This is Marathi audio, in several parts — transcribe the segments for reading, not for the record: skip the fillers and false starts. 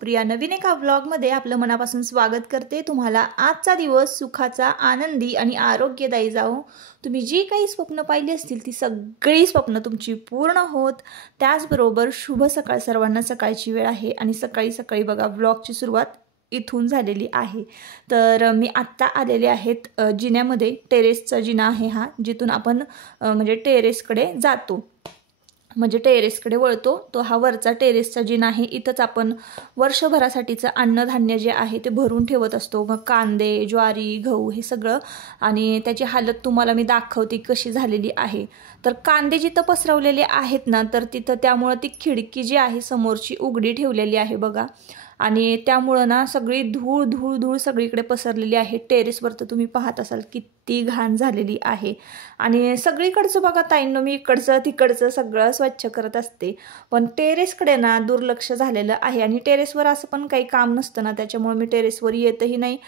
सुप्रिया नवीन एका व्लॉगमध्ये आपलं मनापासून स्वागत करते। तुम्हाला आजचा दिवस सुखाचा, आनंदी आणि आरोग्यदायी जावो। तुम्ही जी काही स्वप्न पाहिली असतील ती सगळी स्वप्न तुमची पूर्ण होत। त्याचबरोबर शुभ सकाळ सर्वांना। सकाळची वेळ आहे आणि सकाळी सकाळी बघा व्लॉगची सुरुवात इथून झालेली आहे। तर मी आत्ता आलेले आहेत जिन्यामध्ये। टेरेसचा जिना आहे हा, जिथून आपण म्हणजे टेरेसकडे जातो, म्हणजे टेरेसकडे वळतो तो हा वरचा टेरेसचा जिना आहे। इथंच आपण वर्षभरासाठीचं अन्नधान्य जे आहे ते भरून ठेवत असतो। मग कांदे, ज्वारी, गहू हे सगळं, आणि त्याची हालत तुम्हाला मी दाखवते कशी झालेली आहे। तर कांदे जिथं पसरवलेले आहेत ना, तर तिथं त्यामुळे ती खिडकी जी आहे समोरची उघडी ठेवलेली आहे बघा, आणि त्यामुळं ना सगळी धूळ धूळ धूळ सगळीकडे पसरलेली आहे। टेरेसवर तर तुम्ही पाहत असाल किती घाण झालेली आहे। आणि सगळीकडचं बघा ताईंनो, मी इकडचं तिकडचं सगळं स्वच्छ करत असते, पण टेरेसकडे ना दुर्लक्ष झालेलं आहे। आणि टेरेसवर असं पण काही काम नसतं ना, त्याच्यामुळे मी टेरेसवर येतही नाही,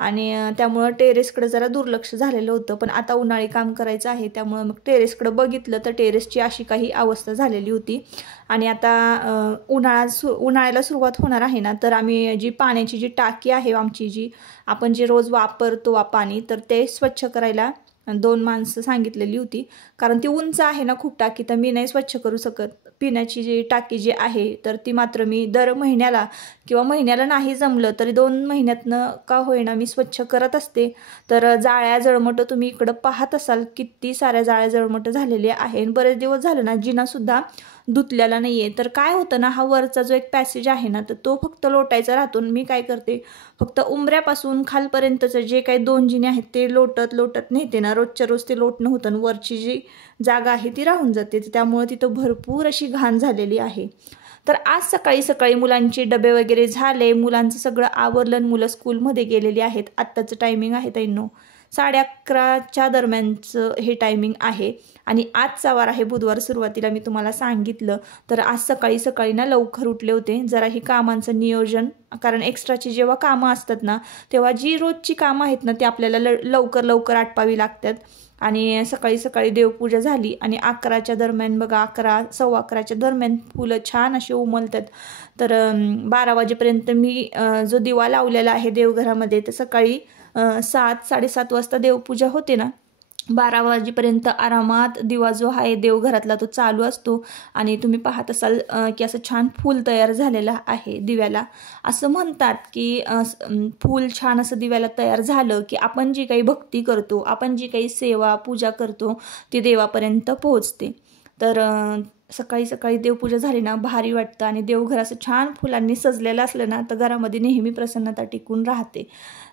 आणि त्यामुळं टेरेसकडे जरा दुर्लक्ष झालेलं होतं। पण आता उन्हाळी काम करायचं आहे, त्यामुळं मग टेरेसकडे बघितलं तर टेरेसची अशी काही अवस्था झालेली होती। आणि आता उन्हाळ्याला सुरुवात होणार आहे ना, तर आम्ही जी पाण्याची जी टाकी आहे आमची, जी आपण जे रोज वापरतो पाणी, तर ते स्वच्छ करायला 2 माणसं सांगितलेली होती। कारण ती उंच आहे ना खूप टाकी, तर मी नाही स्वच्छ करू शकत। पिण्याची जी टाकी जी आहे तर ती मात्र मी दर महिन्याला किंवा महिन्याला नाही जमलं तरी 2 महिन्यातनं का होईना मी स्वच्छ करत असते। तर जाळ्या जळमट तुम्ही इकडं पाहत असाल किती साऱ्या जाळ्या जळमट झालेले आहे। बरेच दिवस झाले ना जिना सुद्धा धुतलेला नाहीये। तर काय होतं ना, हा वरचा जो एक पॅसेज आहे ना, तर तो फक्त लोटायचा राहतो। मी काय करते, फक्त उंबऱ्यापासून खालपर्यंतचं जे काही 2 जिने आहेत ते लोटत लोटत नेते ना, रोजच्या रोज ते लोटणं होतं आणि वरची जी जागा आहे ती राहून जाते, त्यामुळे तिथं भरपूर अशी घाण झालेली आहे। तर आज सकाळी सकाळी मुलांचे डबे वगैरे झाले, मुलांचं सगळं आवरलं, मुलं स्कूलमध्ये गेलेली आहेत। आत्ताचं टायमिंग आहे ताईंनो 11:30च्या दरम्यानचं हे टायमिंग आहे। आणि आज वार आहे बुधवार, सुरुवातीला मी तुम्हाला सांगितलं। तर आज सकाळी सकाळी ना लवकर उठले होते, जरा ही कामांचं नियोजन, कारण एक्स्ट्राची जेव्हा कामं असतात ना, तेव्हा जी रोजची कामं आहेत ना ती आपल्याला लवकर लवकर आटपावी लागतात। आणि सकाळी सकाळी देवपूजा झाली आणि 11च्या दरम्यान बघा, 11 सव्वा 11च्या दरम्यान फुलं छान अशी उमलतात। तर 12 वाजेपर्यंत मी जो दिवा लावलेला आहे देवघरामध्ये, तर सकाळी 7-7:30 वाजता देवपूजा होते ना, 12 वाजेपर्यंत आरामात दिवा जो आहे देवघरातला तो चालू असतो। आणि तुम्ही पाहत असाल की असं छान फूल तयार झालेलं आहे दिव्याला। असं म्हणतात की फूल छान असं दिव्याला तयार झालं की आपण जी काही भक्ती करतो, आपण जी काही सेवा पूजा करतो ती देवापर्यंत पोहोचते। तर सकाळी सकाळी देवपूजा झाली ना भारी वाटतं, आणि देवघर असं छान फुलांनी सजलेलं असलं ना तर घरामध्ये नेहमी प्रसन्नता टिकून राहते।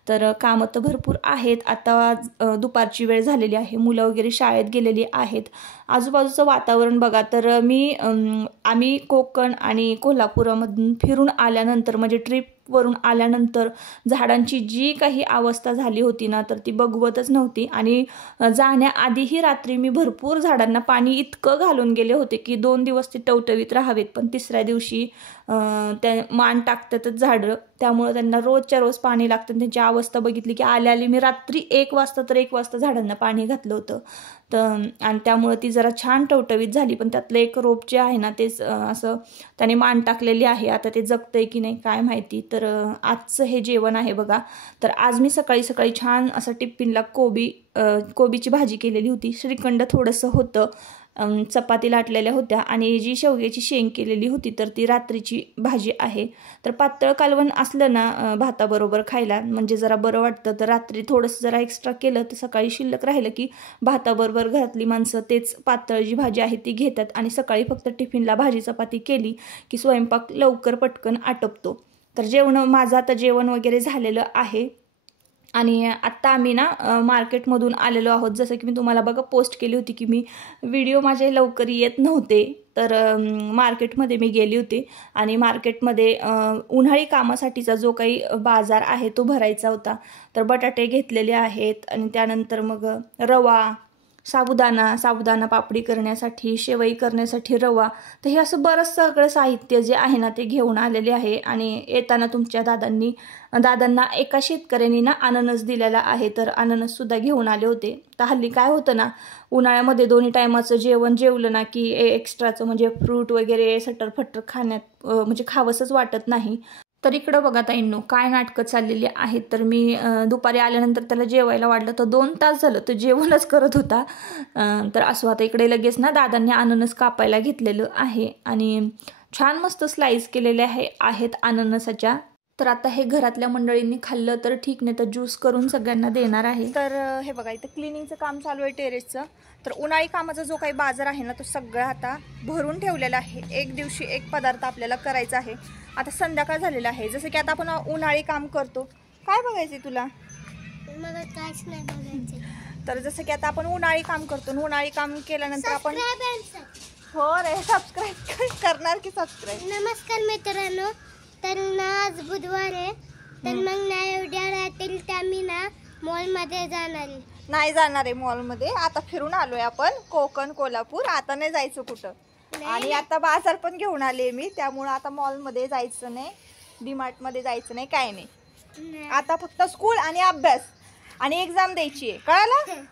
तर कामं तर भरपूर आहेत। आता दुपारची वेळ झालेली आहे, मुलं वगैरे शाळेत गेलेली आहेत। आजूबाजूचं वातावरण बघा, तर आम्ही कोकण आणि कोल्हापूरमधून फिरून आल्यानंतर, म्हणजे ट्रिपवरून आल्यानंतर झाडांची जी काही अवस्था झाली होती ना, तर ती बघवतच नव्हती। आणि जाण्याआधीही रात्री मी भरपूर झाडांना पाणी इतकं घालून गेले होते की 2 दिवस ते टवटवीत राहावेत, पण तिसऱ्या दिवशी त्या मान टाकतातच झाडं, त्यामुळे त्यांना रोजच्या रोज पाणी लागतं। त्यांची अवस्था बघितली की आली मी रात्री 1 वाजता झाडांना पाणी घातलं होतं। तर आणि त्यामुळे ती जरा छान टवटवीत झाली, पण त्यातलं एक रोप जे आहे ना तेच असं त्याने मान टाकलेली आहे। आता ते जगतंय की नाही काय माहिती। तर आजचं हे जेवण आहे बघा। तर आज मी सकाळी सकाळी छान असं टिफिनला कोबीची भाजी केलेली होती, श्रीखंड थोडंसं होतं, चपाती लाटलेल्या होत्या, आणि जी शेवग्याची शेंग केलेली होती तर ती रात्रीची भाजी आहे। तर पातळ कालवण असलं ना भाताबरोबर खायला म्हणजे जरा बरं वाटतं। तर रात्री थोडंसं जरा एक्स्ट्रा केलं तर सकाळी शिल्लक राहिलं की भाताबरोबर घरातली माणसं तेच पातळ जी भाजी आहे ती घेतात, आणि सकाळी फक्त टिफिनला भाजी चपाती केली की स्वयंपाक लवकर पटकन आटपतो। तर माझं आता जेवण वगैरे झालेलं आहे। आणि आत्ता आम्ही ना मार्केटमधून आलेलो आहोत। जसं की मी तुम्हाला बघा पोस्ट केली होती की मी व्हिडिओ माझे लवकर येत नव्हते, तर मार्केटमध्ये मी गेली होती, आणि मार्केटमध्ये उन्हाळी कामासाठीचा जो काही बाजार आहे तो भरायचा होता। तर बटाटे घेतलेले आहेत, आणि त्यानंतर मग रवा, साबुदाणा पापडी करण्यासाठी, शेवई करण्यासाठी रवा, तर हे असं बरंच सगळं साहित्य जे आहे ना ते घेऊन आलेले आहे। आणि येताना तुमच्या दादांना एका शेतकऱ्यांनी ना अननस दिलेला आहे, तर अननस सुद्धा घेऊन आले होते। तर हल्ली काय होतं ना, उन्हाळ्यामध्ये 2 टायमाचं जेवण जेवलं ना की एक्स्ट्राचं म्हणजे फ्रूट वगैरे सटरफटर खाण्यात म्हणजे खावंसंच वाटत नाही। तर इकडं बघा ताईंनो काय नाटकं चाललेली आहेत. तर मी दुपारी आल्यानंतर त्याला जेवायला वाढलं तर 2 तास झालं तो जेवणच करत होता. तर असं आता इकडे लगेच ना दादांनी अननस कापायला घेतलेलं आहे आणि छान मस्त स्लाइस केलेले आहेत अननसाच्या. तर आता हे घरातल्या मंडळींनी खाल्लं तर ठीक, नाही तर ज्यूस करून सगळ्यांना देणार आहे. तर हे बघा इथं क्लिनिंगचं काम चालू आहे टेरेसचं. तर उन्हाळी कामाचा जो काही बाजार आहे ना तो सगळा आता भरून ठेवलेला आहे. एक दिवशी एक पदार्थ आपल्याला करायचा आहे. आता संध्याकाळ झालेला आहे. जसं की आता आपण उन्हाळी काम करतो. काय बघायचे तुला? मला काहीच नाही बघायचं. तर जसं की आता आपण उन्हाळी काम करतो, उन्हाळी काम केल्यानंतर आपण हो रे सबस्क्राईब करणार की सबस्क्राईब. नमस्कार मित्रांनो, तर ना आज बुधवार आहे, तर मग ना उद्या रात्री आम्ही ना मॉलमध्ये नाही जाणार आहे मॉलमध्ये. आता फिरून आलोय आपण कोकण कोल्हापूर, आता नाही जायचं कुठं. आणि आता बाजार पण घेऊन आले मी, त्यामुळे आता मॉलमध्ये जायचं नाही, डीमार्टमध्ये जायचं नाही, काय नाही. आता फक्त स्कूल आणि अभ्यास आणि एक्झाम द्यायची आहे, कळालं?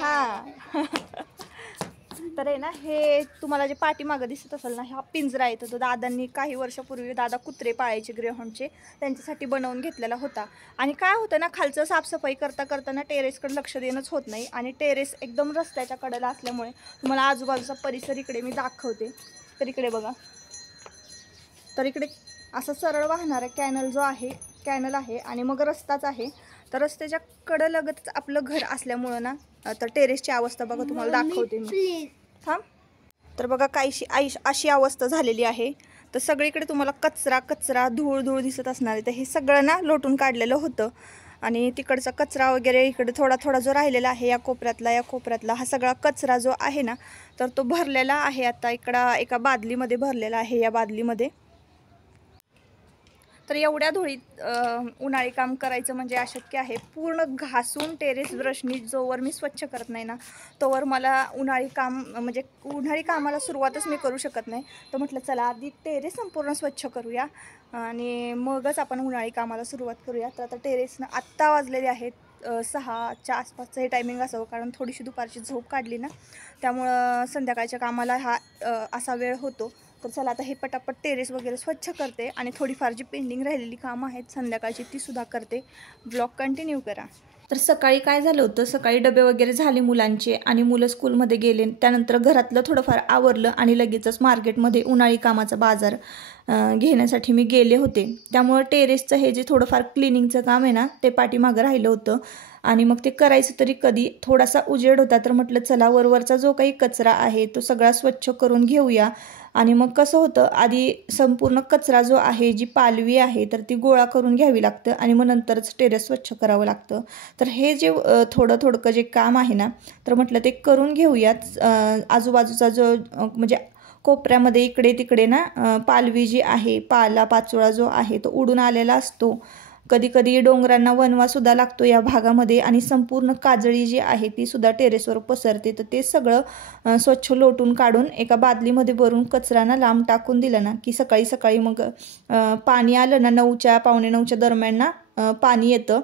हा. तर आहे ना हे तुम्हाला जे पाठीमागं दिसत असेल ना, हा पिंजरा येतो तो दादांनी काही वर्षापूर्वी दादा कुत्रे पाळायचे ग्रेहॉन्डचे, त्यांच्यासाठी बनवून घेतलेला होता. आणि काय होतं ना, खालचं साफसफाई करताना टेरेसकडे लक्ष देणंच होत नाही. आणि टेरेस एकदम रस्त्याच्या कडेला असल्यामुळे तुम्हाला आजूबाजूचा परिसर इकडे मी दाखवते. तर इकडे बघा, तर इकडे असं सरळ वाहणारा कॅनल आहे आणि मग रस्ताच आहे. तर रस्त्याच्या कडेलगत आपलं घर असल्यामुळं ना, तर टेरेसची अवस्था बघा तुम्हाला दाखवते मी. हां, तर बघा काहीशी अशी अवस्था झालेली आहे. तर सगळीकडे तुम्हाला कचरा धूळ दिसत असणार आहे. तर हे सगळं ना लोटून काढलेलं होतं आणि तिकडचा कचरा वगैरे इकडे थोडा जो राहिलेला आहे या कोपऱ्यातला हा सगळा कचरा जो आहे ना, तर तो भरलेला आहे. आता इकडं एका बादलीमध्ये भरलेला आहे. या बादलीमध्ये तर एवढ्या धुळीत उन्हाळी काम करायचं म्हणजे अशक्य आहे. पूर्ण घासून टेरेस ब्रशनी जोवर मी स्वच्छ करत नाही ना, तोवर मला उन्हाळी कामाला सुरुवातच मी करू शकत नाही. तर म्हटलं चला आधी टेरेस संपूर्ण स्वच्छ करूया आणि मगच आपण उन्हाळी कामाला सुरुवात करूया. तर आता टेरेसनं आत्ता वाजलेले आहेत 6च्या आसपासचं हे टायमिंग असावं, कारण थोडीशी दुपारची झोप काढली ना, त्यामुळं संध्याकाळच्या कामाला हा असा वेळ होतो. तर चला आता हे पटापट टेरेस वगैरे स्वच्छ करते आणि थोडीफार जी पेंडिंग राहिलेली कामं आहेत संध्याकाळची ती सुद्धा करते. ब्लॉग कंटिन्यू करा. तर सकाळी काय झालं होतं, सकाळी डबे वगैरे झाले मुलांचे आणि मुलं स्कूलमध्ये गेले. त्यानंतर घरातलं थोडंफार आवरलं आणि लगेचच मार्केटमध्ये उन्हाळी कामाचा बाजार घेण्यासाठी मी गेले होते. त्यामुळं टेरेसचं हे जे थोडंफार क्लिनिंगचं काम आहे ना, ते पाठीमागं राहिलं होतं आणि मग ते करायचं तरी कधी, थोडासा उजेड होता. तर म्हटलं चला वरचा जो काही कचरा आहे तो सगळा स्वच्छ करून घेऊया. आणि मग कसं होतं, आधी संपूर्ण कचरा जो आहे, जी पालवी आहे, तर ती गोळा करून घ्यावी लागतं आणि मग नंतरच टेरेस स्वच्छ करावं लागतं. तर हे जे थोडं जे काम आहे ना, तर म्हटलं ते करून घेऊयात. आजूबाजूचा जो म्हणजे कोपऱ्यामध्ये इकडे तिकडे ना पालवी जी आहे, पाचोळा जो आहे तो उडून आलेला असतो. कधी कधी डोंगरांना वनवासुद्धा लागतो या भागामध्ये आणि संपूर्ण काजळी जी आहे ती सुद्धा टेरेसवर पसरते. तर ते सगळं स्वच्छ लोटून काढून एका बादलीमध्ये भरून कचराना लांब टाकून दिलं ना, की सकाळी मग पाणी आलं ना, 9च्या पावणे 9च्या दरम्यान ना पाणी येतं.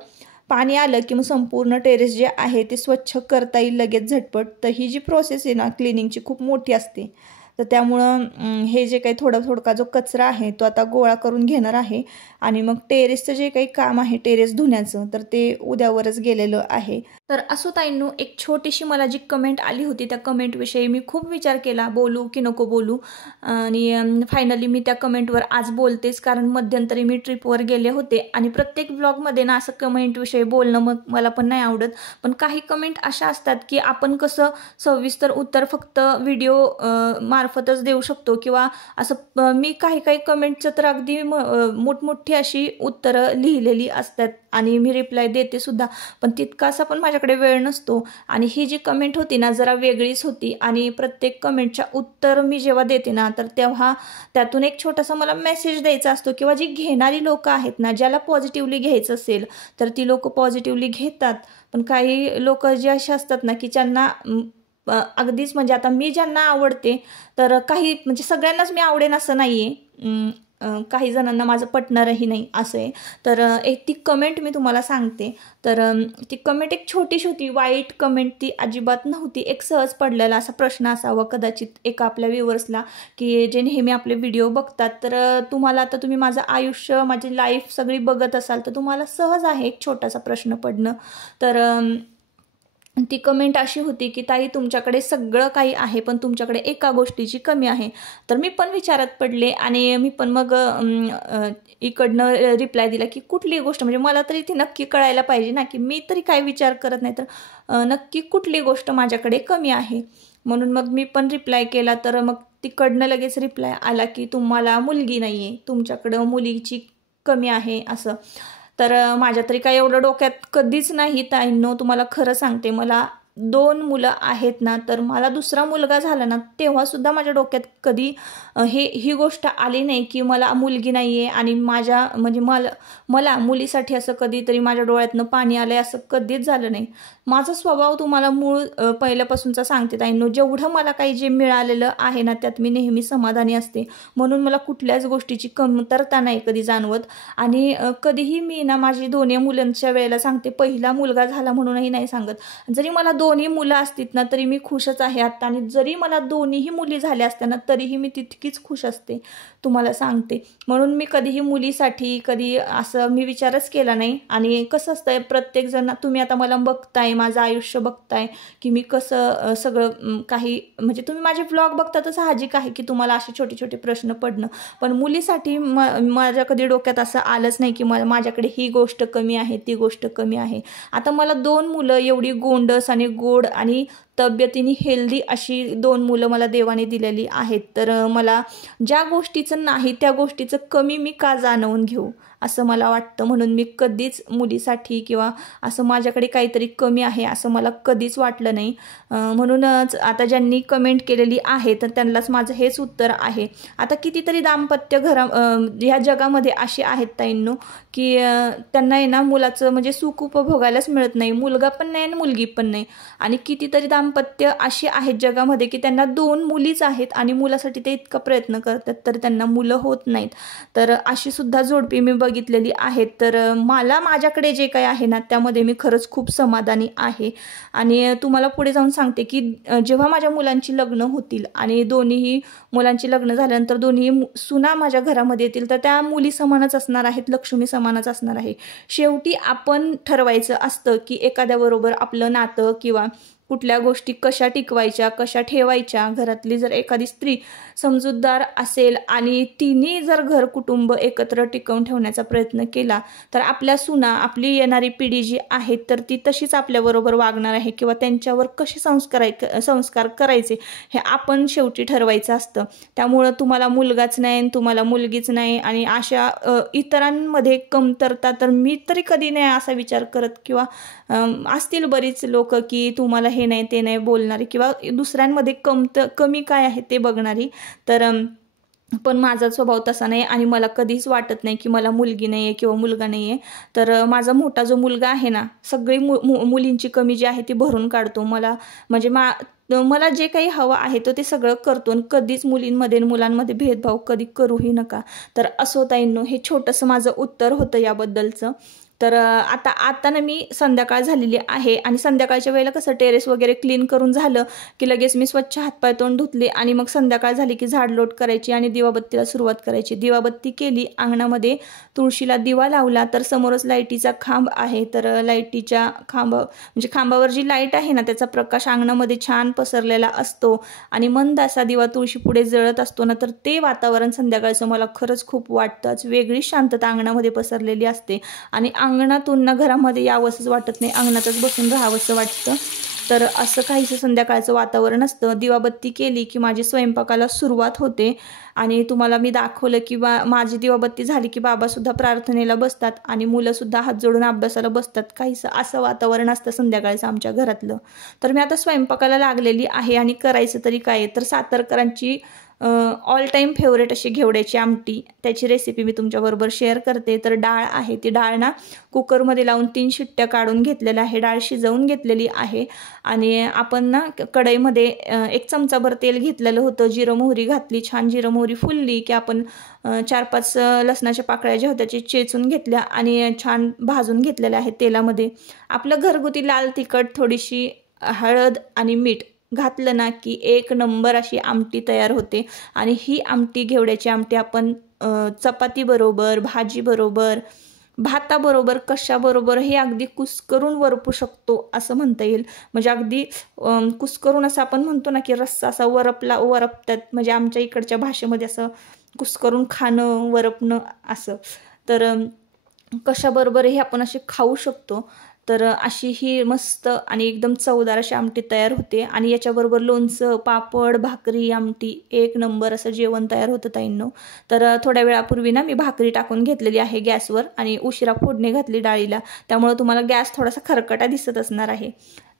पाणी आलं की मग संपूर्ण टेरेस जे आहे ते स्वच्छ करता येईल लगेच झटपट. तर ही जी प्रोसेस आहे ना क्लिनिंगची खूप मोठी असते. तर त्यामुळं हे जे काही थोडका जो कचरा आहे तो आता गोळा करून घेणार आहे आणि मग टेरेसचं जे काही काम आहे टेरेस धुण्याचं, तर ते उद्यावरच गेलेलं आहे. तर असो ताईंनो, एक छोटीशी मला जी कमेंट आली होती त्या कमेंटविषयी मी खूप विचार केला, बोलू की नको बोलू, आणि फायनली मी त्या कमेंटवर आज बोलतेच. कारण मध्यंतरी मी ट्रिपवर गेले होते आणि प्रत्येक ब्लॉगमध्ये ना असं कमेंटविषयी बोलणं मग मला पण नाही आवडत. पण काही कमेंट अशा असतात की आपण कसं सविस्तर उत्तर फक्त व्हिडिओ मार्फतच देऊ शकतो, किंवा असं मी काही कमेंटचं तर अगदी मोठमोठी अशी उत्तरं लिहिलेली असतात आणि मी रिप्लाय देते सुद्धा, पण तितकासा पण माझ्याकडे वेळ नसतो. आणि ही जी कमेंट होती ना जरा वेगळीच होती आणि प्रत्येक कमेंटच्या उत्तर मी जेव्हा देते ना, तर तेव्हा त्यातून एक छोटासा मला मेसेज द्यायचा असतो, किंवा जी घेणारी लोकं आहेत ना, ज्याला पॉझिटिव्हली घ्यायचं असेल तर ती लोकं पॉझिटिव्हली घेतात. पण काही लोक जे असे असतात ना की ज्यांना अगदीच म्हणजे आता मी ज्यांना आवडते, तर काही म्हणजे सगळ्यांनाच मी आवडेन असं नाही आहे. काही जणांना माझं पटणारही नाही असं आहे. तर एक ती कमेंट मी तुम्हाला सांगते. तर ती कमेंट एक छोटीशी होती, वाईट कमेंट ती अजिबात नव्हती. एक सहज पडलेला असा प्रश्न असावा कदाचित एका आपल्या व्ह्युअर्सला, की जे नेहमी आपले व्हिडिओ बघतात. तर तुम्हाला आता तुम्ही माझं आयुष्य, माझी लाईफ सगळी बघत असाल तर तुम्हाला सहज आहे एक छोटासा प्रश्न पडणं. तर ती कमेंट अशी होती की ताई, तुमच्याकडे सगळं काही आहे पण तुमच्याकडे एका गोष्टीची कमी आहे. तर मी पण विचारात पडले आणि मी पण मग इकडनं रिप्लाय दिला की कुठली गोष्ट, म्हणजे मला तरी ती नक्की कळायला पाहिजे ना, की मी तरी काय विचार करत नाही तर नक्की कुठली गोष्ट माझ्याकडे कमी आहे. म्हणून मग मी पण रिप्लाय केला. तर मग तिकडनं लगेच रिप्लाय आला की तुम्हाला मुलगी नाही आहे, तुमच्याकडं मुलीची कमी आहे असं. तर माझ्या तरी काय एवढं डोक्यात कधीच नाही ताईंनो, तुम्हाला खरं सांगते. मला 2 मुलं आहेत ना, तर मला दुसरा मुलगा झाला ना तेव्हासुद्धा माझ्या डोक्यात कधी ही गोष्ट आली नाही की मला मुलगी नाही आहे आणि म्हणजे मला मुलीसाठी असं कधीतरी माझ्या डोळ्यातनं पाणी आलं आहे असं कधीच झालं नाही. माझा स्वभाव तुम्हाला मूळ पहिल्यापासूनचा सांगते ताईंनो, जेवढं मला काही जे मिळालेलं आहे ना त्यात मी नेहमी समाधानी असते. म्हणून मला कुठल्याच गोष्टीची कमतरता नाही कधी जाणवत. आणि कधीही मी ना माझी दोन्ही मुलांच्या वेळेला सांगते, पहिला मुलगा झाला म्हणूनही नाही सांगत. जरी मला दोन्ही मुलं असतील ना तरी मी खुशच आहे आत्ता. आणि जरी मला दोन्हीही मुली झाल्या असत्या ना तरीही मी तितकीच खुश असते तुम्हाला सांगते. म्हणून मी कधीही मुलीसाठी कधी असं मी विचारच केला नाही. आणि कसं असतंय, प्रत्येकजण तुम्ही आता मला बघताय, माझं आयुष्य बघताय की मी कसं सगळं काही, म्हणजे तुम्ही माझे व्लॉग बघता तर साहजिक आहे की तुम्हाला असे छोटे छोटे प्रश्न पडणं. पण मुलीसाठी माझ्या कधी डोक्यात असं आलंच नाही की माझ्याकडे ही गोष्ट कमी आहे, ती गोष्ट कमी आहे. आता मला 2 मुलं एवढी गोंडस आणि गोड आणि तब्येतीने हेल्दी अशी 2 मुलं मला देवाने दिलेली आहेत. तर मला ज्या गोष्टीचं नाही त्या गोष्टीचं कमी मी का जाणवून घेऊ असं मला वाटतं. म्हणून मी कधीच मुलीसाठी किंवा असं माझ्याकडे काहीतरी कमी आहे असं मला कधीच वाटलं नाही. म्हणूनच आता ज्यांनी कमेंट केलेली आहे तर त्यांनाच माझं हेच उत्तर आहे. आता कितीतरी दाम्पत्य ह्या जगामध्ये अशी आहेत ताईंनो की त्यांना आहे ना मुलाचं म्हणजे सुख उपभोगायलाच मिळत नाही, मुलगा पण नाही आणि मुलगी पण नाही. आणि कितीतरी दाम्पत्य अशी आहेत जगामध्ये की त्यांना 2 मुलीच आहेत आणि मुलासाठी ते इतका प्रयत्न करतात तर त्यांना मुलं होत नाहीत. तर अशी सुद्धा जोडपी मी बघितलेली आहेत. तर मला माझ्याकडे जे काही आहे ना त्यामध्ये मी खरंच खूप समाधानी आहे. आणि तुम्हाला पुढे जाऊन सांगते की जेव्हा माझ्या मुलांची लग्न होतील आणि दोन्हीही मुलांची लग्न झाल्यानंतर दोन्ही सुना माझ्या घरामध्ये येतील तर त्या मुली समानच असणार आहेत, लक्ष्मी समानच असणार आहे. शेवटी आपण ठरवायचं असतं की एखाद्याबरोबर आपलं नातं किंवा कुठल्या गोष्टी कशा टिकवायच्या, कशा ठेवायच्या. घरातली जर एखादी स्त्री समजूतदार असेल आणि तिने जर घर कुटुंब एकत्र टिकवून ठेवण्याचा प्रयत्न केला तर आपल्या सुना, आपली येणारी पिढी जी आहे तर ती तशीच आपल्याबरोबर वागणार आहे किंवा त्यांच्यावर कसे संस्कार करायचे हे आपण शेवटी ठरवायचं असतं. त्यामुळं तुम्हाला मुलगाच नाही, तुम्हाला मुलगीच नाही आणि अशा इतरांमध्ये कमतरता तर मी तरी कधी नाही असा विचार करत. किंवा असतील बरीच लोक की तुम्हाला हे नाही ते नाही बोलणारी किंवा दुसऱ्यांमध्ये कमी काय आहे ते बघणारी. तर पण माझा स्वभाव तसा नाही आणि मला कधीच वाटत नाही की मला मुलगी नाही आहे किंवा मुलगा नाही आहे. तर माझा मोठा जो मुलगा आहे ना सगळी मुलींची कमी जी आहे ती भरून काढतो. म्हणजे मला जे काही हवं आहे ते सगळं करतो आणि कधीच मुलींमध्ये मुलांमध्ये भेदभाव कधी करूही नका. तर असो ताईंनो, हे छोटंसं माझं उत्तर होतं याबद्दलचं. तर आता ना मी संध्याकाळ झालेली आहे आणि संध्याकाळच्या वेळेला कसं टेरेस वगैरे क्लीन करून झालं की लगेच मी स्वच्छ हातपाय तोंड धुतले आणि मग संध्याकाळ झाली की झाडलोट करायची आणि दिवाबत्तीला सुरुवात करायची. दिवाबत्ती केली, अंगणामध्ये तुळशीला दिवा लावला. तर समोरच लाईटीचा खांब आहे. तर लाईटीच्या म्हणजे खांबावर जी लाईट आहे ना त्याचा प्रकाश अंगणामध्ये छान पसरलेला असतो आणि मंद असा दिवा तुळशी पुढे जळत असतो ना, तर ते वातावरण संध्याकाळचं मला खरंच खूप वाटतंच. वेगळी शांतता अंगणामध्ये पसरलेली असते आणि अंगणातून ना घरामध्ये यावंसंच वाटत नाही, अंगणातच बसून राहावंसं वाटतं. तर असं काहीसं संध्याकाळचं वातावरण असतं. दिवाबत्ती केली की माझी स्वयंपाकाला सुरुवात होते आणि तुम्हाला मी दाखवलं की माझी दिवाबत्ती झाली की बाबासुद्धा प्रार्थनेला बसतात आणि मुलंसुद्धा हात जोडून अभ्यासाला बसतात. काहीसं असं वातावरण असतं संध्याकाळचं आमच्या घरातलं. तर मी आता स्वयंपाकाला लागलेली आहे आणि करायचं तरी काय. तर सातारकरांची ऑल टाईम फेवरेट अशी घेवड्याची आमटी, त्याची रेसिपी मी तुमच्याबरोबर शेअर करते. तर डाळ आहे ती डाळ ना कुकरमध्ये लावून 3 शिट्ट्या काढून घेतलेल्या आहे, डाळ शिजवून घेतलेली आहे. आणि आपण ना कढईमध्ये 1 चमचाभर तेल घेतलेलं होतं, जिरं मोहरी घातली, छान जिरं मोहरी फुलली की आपण 4-5 लसणाच्या पाकळ्या ज्या होत्या त्या चेचून घेतल्या आणि छान भाजून घेतलेल्या आहेत तेलामध्ये. आपलं घरगुती लाल तिखट, थोडीशी हळद आणि मीठ घातलं ना की 1 नंबर अशी आमटी तयार होते. आणि ही आमटी, घेवड्याची आमटी, आपण चपातीबरोबर, भाजीबरोबर, भाताबरोबर, कशाबरोबरही अगदी कुस्करून वरपू शकतो असं म्हणता येईल. म्हणजे अगदी कुस्करून असं आपण म्हणतो ना की रस्सा असा वरपतात, म्हणजे आमच्या इकडच्या भाषेमध्ये असं कुस्करून खाणं, वरपणं असं. तर कशाबरोबरही आपण अशी खाऊ शकतो. तर अशी ही मस्त आणि एकदम चवदार अशी आमटी तयार होते. आणि याच्याबरोबर लोणचं, पापड, भाकरी, आमटी, 1 नंबर असं जेवण तयार होतं ताईंनो. तर थोड्या वेळापूर्वी ना मी भाकरी टाकून घेतलेली आहे गॅसवर आणि उशिरा फोडणी घातली डाळीला, त्यामुळे तुम्हाला गॅस थोडासा खरकटा दिसत असणार आहे.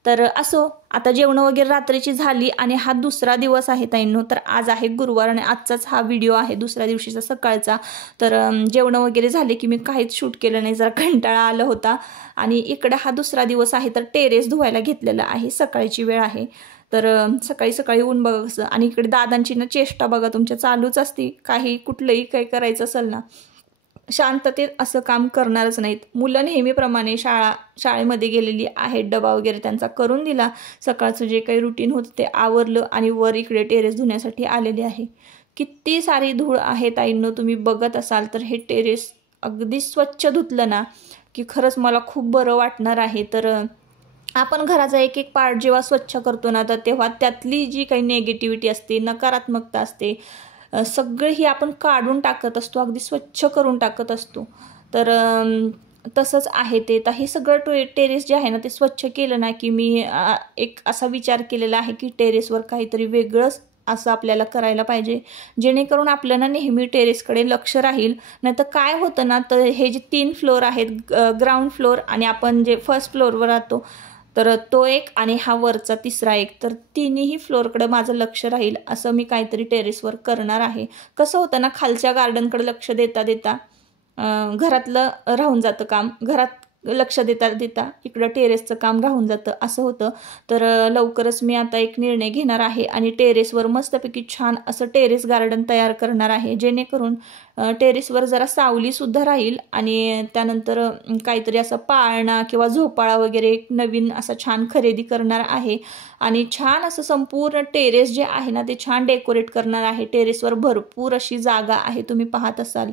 तर असो, आता जेवण वगैरे रात्रीची झाली आणि हा दुसरा दिवस आहे ताईंनो. तर आज आहे गुरुवार आणि आजचाच हा व्हिडिओ आहे, दुसऱ्या दिवशीचा सकाळचा. तर जेवण वगैरे झाले की मी काहीच शूट केलं नाही, जरा कंटाळा आला होता. आणि इकडे हा दुसरा दिवस आहे, तर टेरेस धुवायला घेतलेला आहे, सकाळची वेळ आहे. तर सकाळी सकाळी ऊन बघा कसं. आणि इकडे दादांची ना चेष्टा बघा तुमच्या चालूच असते, काही कुठलंही काही करायचं असेल ना शांततेत असं काम करणारच नाहीत. मुलं नेहमीप्रमाणे शाळेमध्ये गेलेली आहेत, डबा वगैरे त्यांचा करून दिला, सकाळचं जे काही रुटीन होतं ते आवरलं आणि वर इकडे टेरेस धुण्यासाठी आलेले आहे. किती सारी धूळ आहे ताईंनो, तुम्ही बघत असाल तर हे टेरेस अगदी स्वच्छ धुतलं ना की खरंच मला खूप बरं वाटणार आहे. तर आपण घराचा एक एक पार्ट जेव्हा स्वच्छ करतो ना, तर तेव्हा त्यातली जी काही निगेटिव्हिटी असते, नकारात्मकता असते, सगळी आपण काढून टाकत असतो, अगदी स्वच्छ करून टाकत असतो. तर तसंच आहे ते. तर हे सगळं टेरेस जे आहे ना ते स्वच्छ केलं ना की मी एक असा विचार केलेला आहे की टेरेसवर काहीतरी वेगळंच असं आपल्याला करायला पाहिजे, जेणेकरून आपलं ना नेहमी टेरेसकडे लक्ष राहील. नाही तर काय होतं ना, तर हे जे 3 फ्लोअर आहेत, ग्राउंड फ्लोअर आणि आपण जे फर्स्ट फ्लोअरवर राहतो, तर तो एक आणि हा वरचा तिसरा एक, तर तिन्ही फ्लोअरकडे माझं लक्ष राहील असं मी काहीतरी टेरेसवर करणार आहे. कसं होतं ना, खालच्या गार्डनकडे लक्ष देता देता घरातलं राहून जातं काम, घरात लक्ष देता देता इकडं टेरेसचं काम राहून जातं, असं होतं. तर लवकरच मी आता एक निर्णय घेणार आहे आणि टेरेसवर मस्तपैकी छान असं टेरेस गार्डन तयार करणार आहे, जेणेकरून टेरेसवर जरा सावलीसुद्धा राहील. आणि त्यानंतर काहीतरी असं पाळणा किंवा झोपाळा वगैरे एक नवीन असं छान खरेदी करणार आहे. आणि छान असं संपूर्ण टेरेस जे आहे ना ते छान डेकोरेट करणार आहे. टेरेसवर भरपूर अशी जागा आहे, तुम्ही पाहत असाल,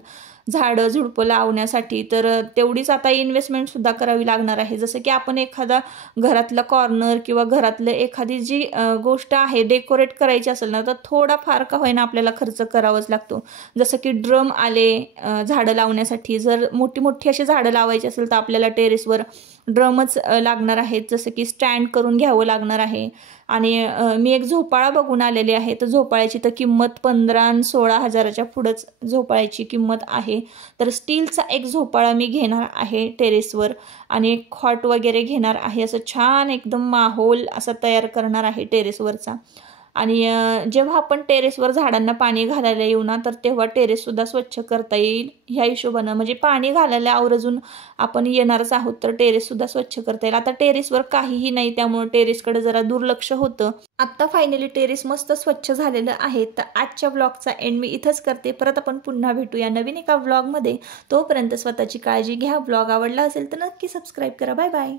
झाडं झुडपं लावण्यासाठी. तर तेवढीच आता इन्व्हेस्टमेंटसुद्धा करावी लागणार आहे. जसं की आपण एखादा घरातला कॉर्नर किंवा घरातलं एखादी जी गोष्ट आहे डेकोरेट करायची असेल ना, तर थोडाफार का होईना आपल्याला खर्च करावाच लागतो. जसं की ड्रम आले झाडं लावण्यासाठी, जर मोठी मोठी अशी झाडं लावायची असेल तर आपल्याला टेरेसवर ड्रमच लागणार आहेत, जसं की स्टँड करून घ्यावं लागणार आहे. आणि मी एक झोपाळा बघून आलेली आहे, तर झोपाळ्याची तर किंमत 15 आणि 16 हजाराच्या पुढंच झोपाळ्याची किंमत आहे. तर स्टीलचा एक झोपाळा मी घेणार आहे टेरेसवर आणि एक खॉट वगैरे घेणार आहे. असं छान एकदम माहोल असा तयार करणार आहे टेरेसवरचा. आणि जेव्हा आपण टेरेसवर झाडांना पाणी घालायला येऊ ना, तर तेव्हा टेरेससुद्धा स्वच्छ करता येईल ह्या हिशोबानं. म्हणजे पाणी घालायला आवर्जून आपण येणारच आहोत, तर टेरेससुद्धा स्वच्छ करता येईल. आता टेरेसवर काहीही नाही, त्यामुळे टेरेसकडे जरा दुर्लक्ष होतं. आत्ता फायनली टेरेस मस्त स्वच्छ झालेलं आहे. तर आजच्या व्लॉगचा एंड मी इथंच करते. परत आपण पुन्हा भेटूया नवीन एका व्लॉगमध्ये. तोपर्यंत स्वतःची काळजी घ्या. व्लॉग आवडला असेल तर नक्की सबस्क्राईब करा. Bye bye.